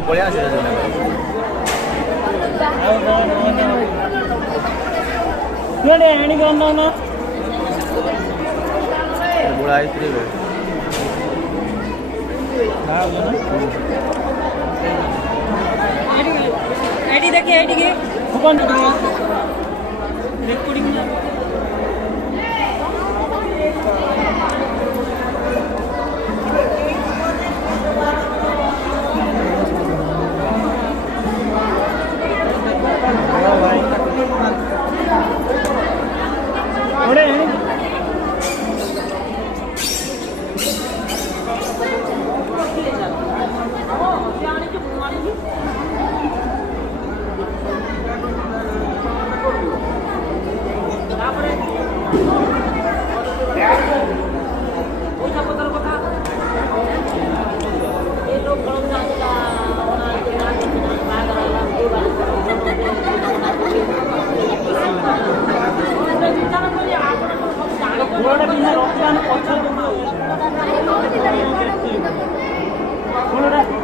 बढ़िया से बुढ़ा आईडी देखिए आईडी के रिकॉर्डिंग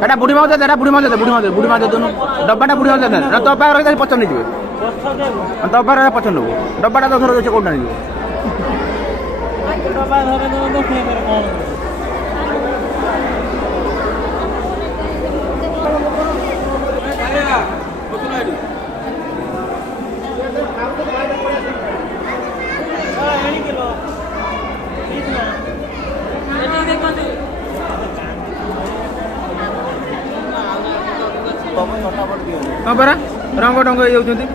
एटा बुढ़ी माउ दे बुढ़ी माउ दे दोनों डब्बाटा बुढ़ी माउ दे तो पार रही पचर नहीं जीवे तो पार पचर नबो डब्बाटा तो धर कोटा नहीं हाँ परा रंग ढंग हो जाती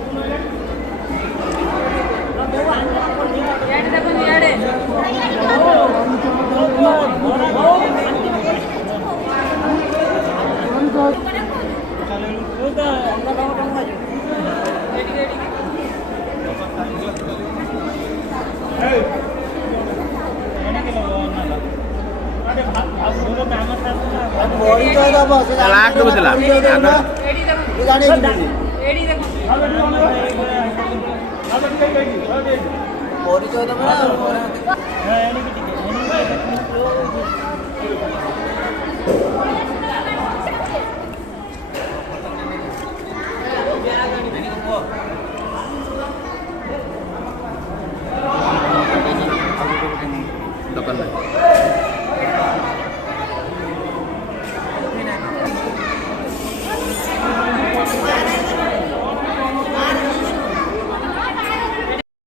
परिचय